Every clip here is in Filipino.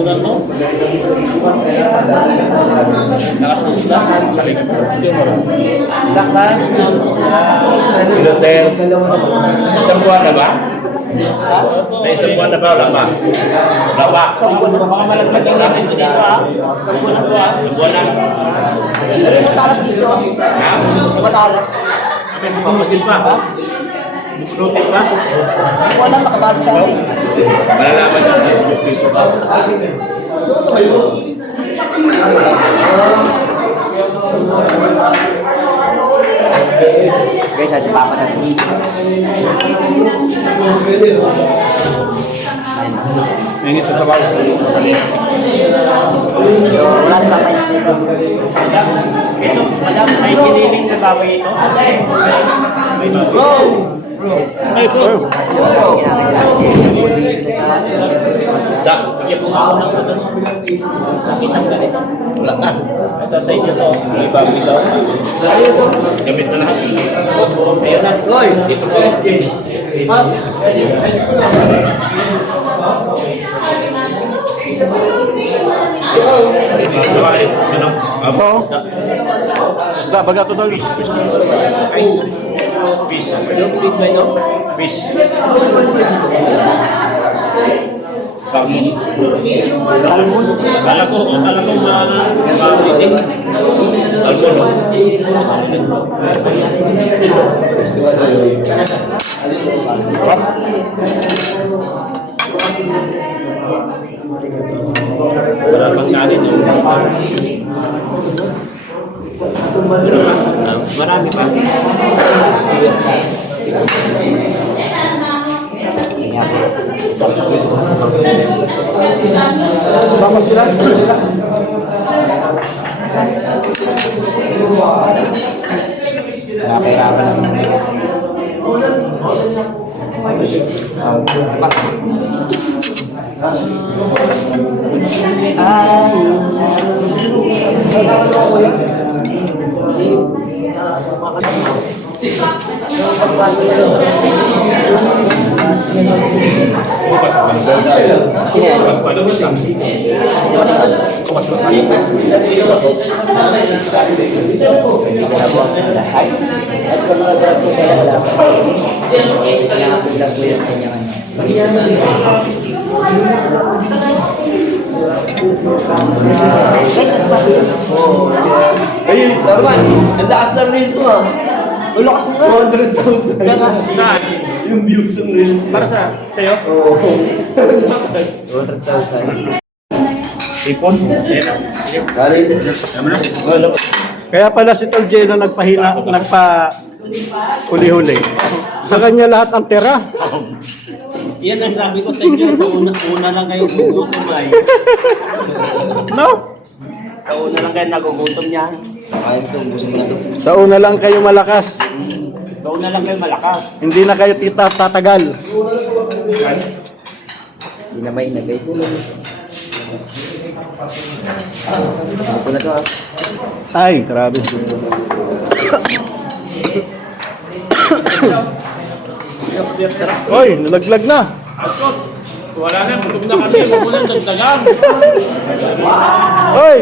Ulan mo? Lakas ng Hello, sir. Isang buwan na ba? May isang buwan na ba? Wala pa? Wala pa? baka malaglag yung natin dito ha. Sa buwan na buwan. Isang buwan na? Pero yung matalas dito. Ha? Yung matalas. May papagil pa? Protein pa? Hindi ko alam nakabalot sa atin. Malalaman natin. Guys, si Papa na ito. Ingit sa sabaw. Wala rin papayos dito. Ito, madam, may kiniling na baboy ito. Bro! Ay, bro. Da, Sige po ako ng ano. Isang ganito. wala na. Ito sa inyo to. May bagong ito. Gamit na lahat. Ayun na. Hoy! Dito po. Ano? Apo? Isda, baga to daw. Fish. Fish ba ito? Fish. Salmon. Salmon. Kala ko ma-eating. Salmon, no? Wala pang kanin yung Marami pa. Vamos sila. Nakakirapan naman. Sino yan? Ayun, Norman, ang lakas ng reels mo ah. Ang lakas mo nga. 200,000. Yung views ng reels. Para sa sa'yo? Oo. 200,000. ipon. Karin. Kaya pala si Tol Jeno nagpa huli-huli. Sa kanya lahat ang tira. Yan ang sabi ko sa inyo. Sa una lang kayo gugutom ay. No? Sa una lang kayo nagugutom niya. Ayun ito, gusto mo na ito. Sa una lang kayo malakas. Sa una lang kayo malakas. Hindi na kayo tatagal. Hindi na may na guys. Ito na ito ha. Ay, grabe. Hoy, nalaglag na. Wala na, gutom na kami. Huwag mo nang dagdagan. Hoy,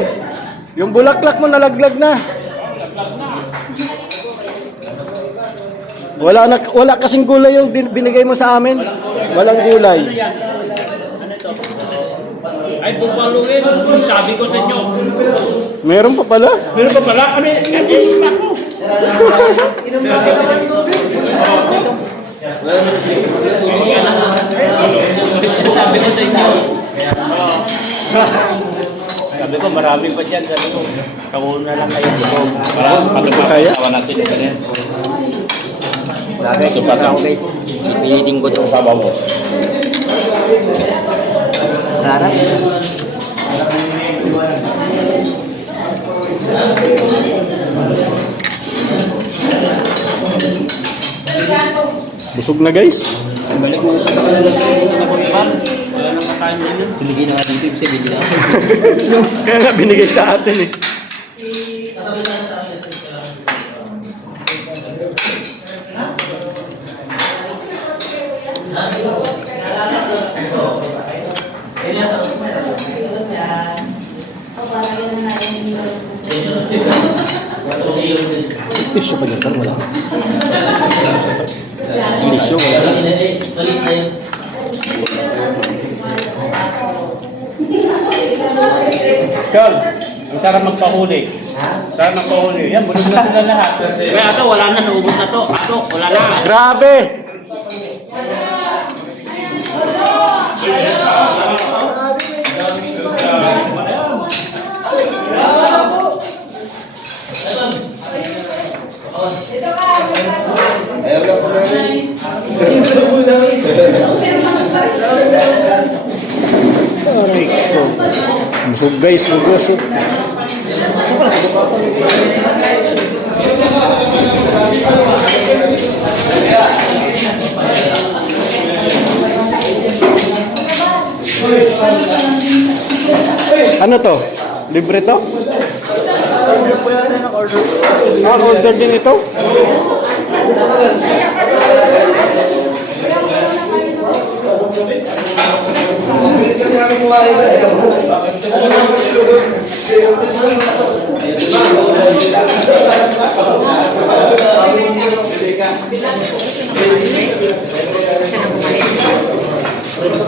yung bulaklak mo nalaglag na. Wala kasing gulay yung binigay mo sa amin. Walang gulay. Ay, bubaluin. Sabi ko sa inyo. Meron pa pala. Meron pa pala kami. Inom ako. Sabi ko sa inyo. Sabi ko, marami pa dyan. Sabi ko, kauna lang kayo. Kaya? Awan natin yung ganyan. Guys, ito na ako guys. Piniting ko ito. Sabaw mo. Harap. Busog na guys. Balik mo sa mga iban. Wala nang kakain din yun. Tuligin na nga dito. Ibig sabihin nila. Kaya nga binigay sa atin eh. Isyo pa niya wala. Isyo wala. Chol, tara magpahuli. Tara magpahuli. Yan, bulog na sila lahat. Kaya ato, wala na, naubos na to. Ato, wala na. Grabe! Aray ko. Busog guys, busog. Ano to? Libre to? Order din ito?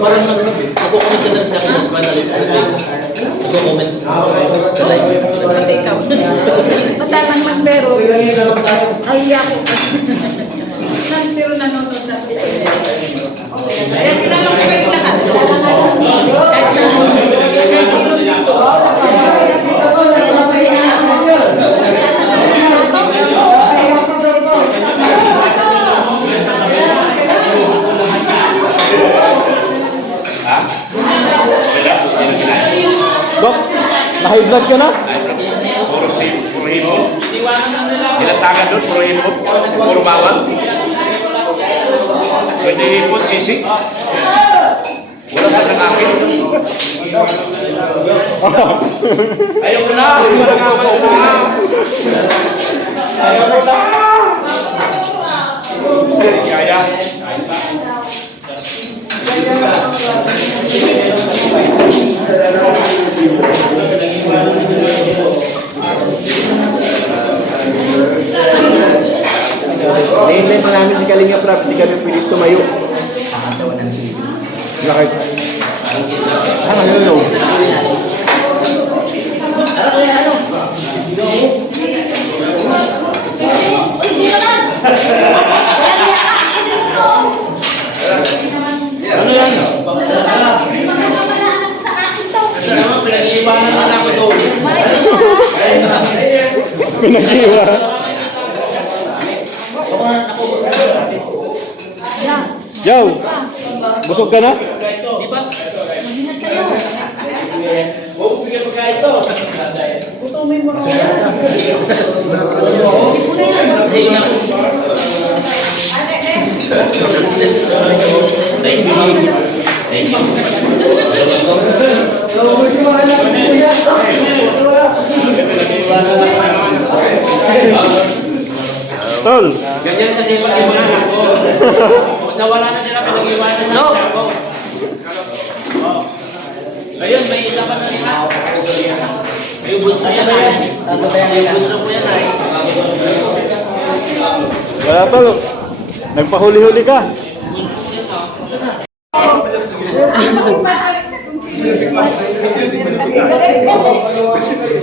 Parang nag-comment ka na sa akin, mas manalit ko. Nag-comment sa live. Ikaw. Matalang magbero. Ay, ako. Pero nanonood na. Ayan, tinanong ko kayo lahat. Dok, na-high blood ka na? Puro hipon. Pinatagan doon, puro hipon. Puro bawal. Pwede hipon, sisig. Wala ka ng akin. Ayaw ko na. Wala ka na. Ayaw ko na. Kaya. Nahintay pa namin si Kalinga Prab, di kami pwede tumayo. Bakit? Ano? Ano yan? Pinag-iiwanan na ako doon. Pinag-iwa. Jow, busog ka na? Tol, Ganyan kasi pag-iwanan ako. Pag nawala na sila, pinag-iwanan na ako. Ngayon, may isa pa na nila. May ubod na yan ay. May ubod na po yan ay. wala pa. Nagpahuli-huli ka.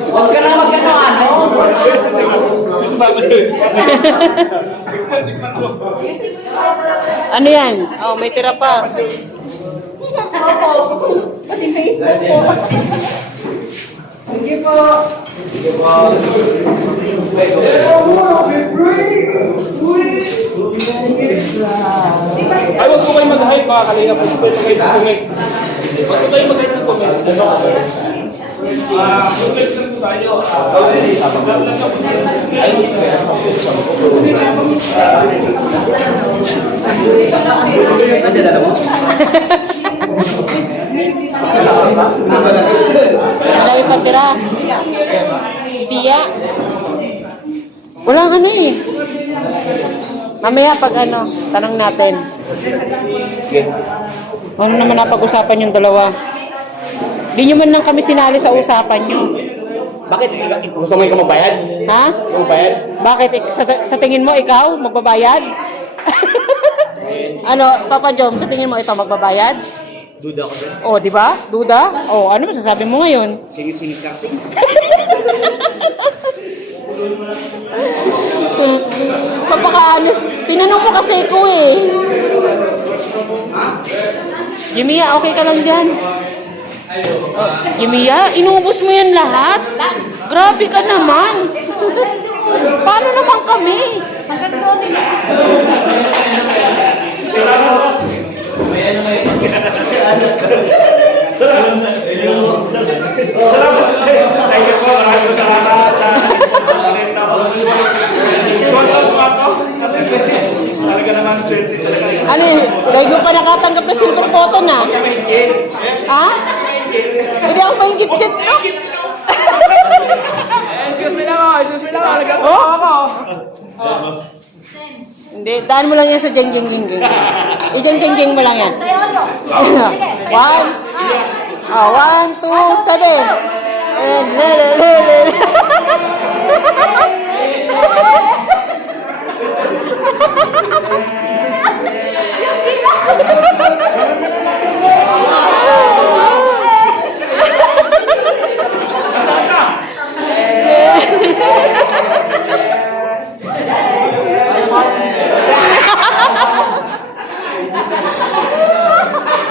Huwag ka na magkano ano. Ano yan? Oh, may tira pa. Pati Facebook po. Sige po. Ay, wag po kayo mag-hype mga kalinga po. Wag po kayo mag-comment. Wag po kayo mag-hype ng comment. Comment lang po tayo. Ang dami pa tira. Tiya. Walang ano eh. Mamaya pag ano, tanong natin. Ano naman napag-usapan yung dalawa? Di nyo man lang kami sinali sa usapan nyo. Bakit? Gusto mo ikaw magbayad? Ha? Ikaw magbayad? Bakit? Sa tingin mo, ikaw, magbabayad? Ano, Papa Jom, sa tingin mo ito magbabayad? Duda ko sir. Oh, di ba? Duda? Oh, ano masasabi mo ngayon? Singit-singit ka. Singit. Papaka-honest. Tinanong mo kasi ko eh. Yemiya, okay ka lang dyan? Yemiya, inubos mo yan lahat? Grabe ka naman. Paano naman kami? Hanggang doon din. Thank you po. Maraming salamat sa talento. Talaga naman, swerte talaga. Ano yun? Dahil mo pa nakatanggap na silver photo na? Ha? Hindi ako maingit-git, no? Excuse me lang ako. Excuse me lang ako. Nagkakawa Oh? ako. Hindi, daan mo lang yan sa jeng-jeng-jeng-jeng. I-jeng-jeng-jeng mo lang yan. Tayo ano? Sige. 1, 2, 7.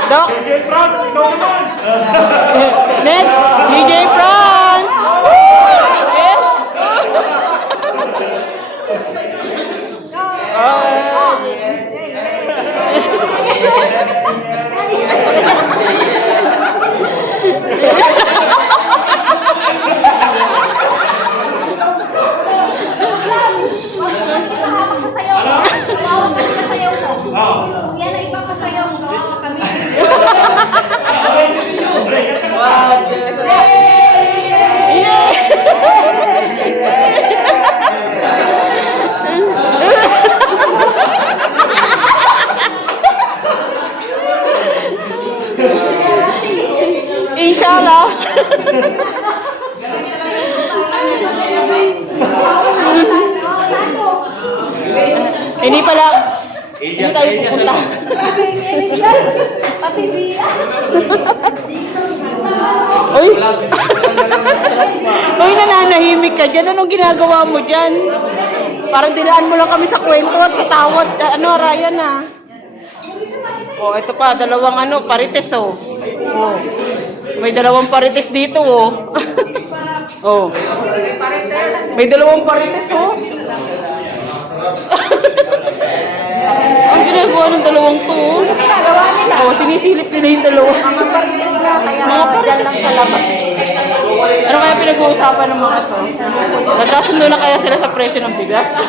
Dok. Next, DJ France. Yes. Mahawak sa sayaw mo. Mahawak ka sa sayaw mo. Kung yan ang ibang kasayaw mo, kami. Inshallah. Hindi pala. Hindi tayo pupunta. Pati siya. Uy! Uy, nananahimik ka dyan. Anong ginagawa mo dyan? Parang dinaan mo lang kami sa kwento at sa tawad. Ano, Ryan ah. Oh, ito pa, dalawang parites oh. Oh. May dalawang parites dito oh. Oh. May dalawang parites oh. Ang ginagawa ng dalawang to oh. Ginagawa nila. Oh, sinisilip nila yung dalawa. Mga parites na, kaya Mga parites dyan lang sa labas. Ano kaya pinag-uusapan ng mga to? Nagkasundo na kaya sila sa presyo ng bigas?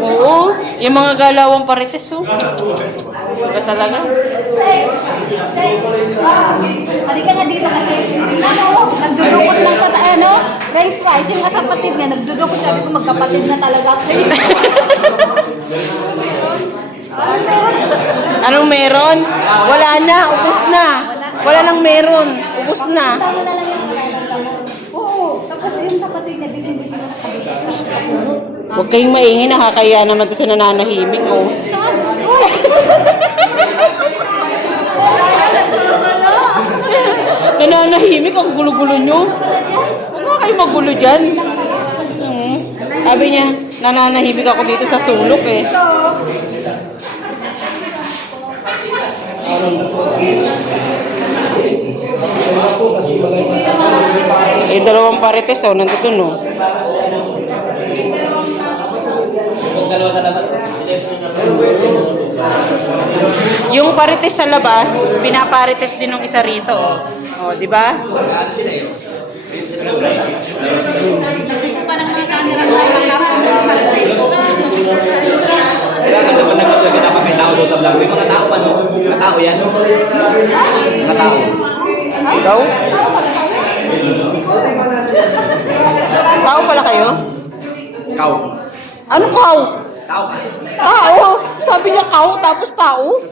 Oo, yung mga galawang parites oh. Iba talaga. Halika nga dito kasi. Nagdudukot lang pa guys, guys, yung kasapatid niya, nagdudukot. Sabi ko magkapatid na talaga. Anong meron? Wala na, ubos na. Wala nang meron, ubos na. Tama na lang yung oo, tapos yung kapatid niya, bilhin-bilhin na nakabit. Huwag kayong maingay, nakakaya naman to sa nananahimik oh. Saan? Nananahimik, ang gulo-gulo nyo. Huwag kayo magulo dyan. Sabi niya, nananahimik ako dito sa sulok eh. Eh, dalawang parites oh, nandito no. Yung parites sa labas, pinaparites din ng isa rito oh. Oh, di ba? Kung ka nang may camera mo, makapon mo sa Kaya naman nagsasabi na kami tao doon sa vlog. May mga tao ano? Mga tao yan. Mga tao. Ikaw? Tao pala kayo? Ikaw. Ano kaw? Tao. Sabi niya kao, tapos tao.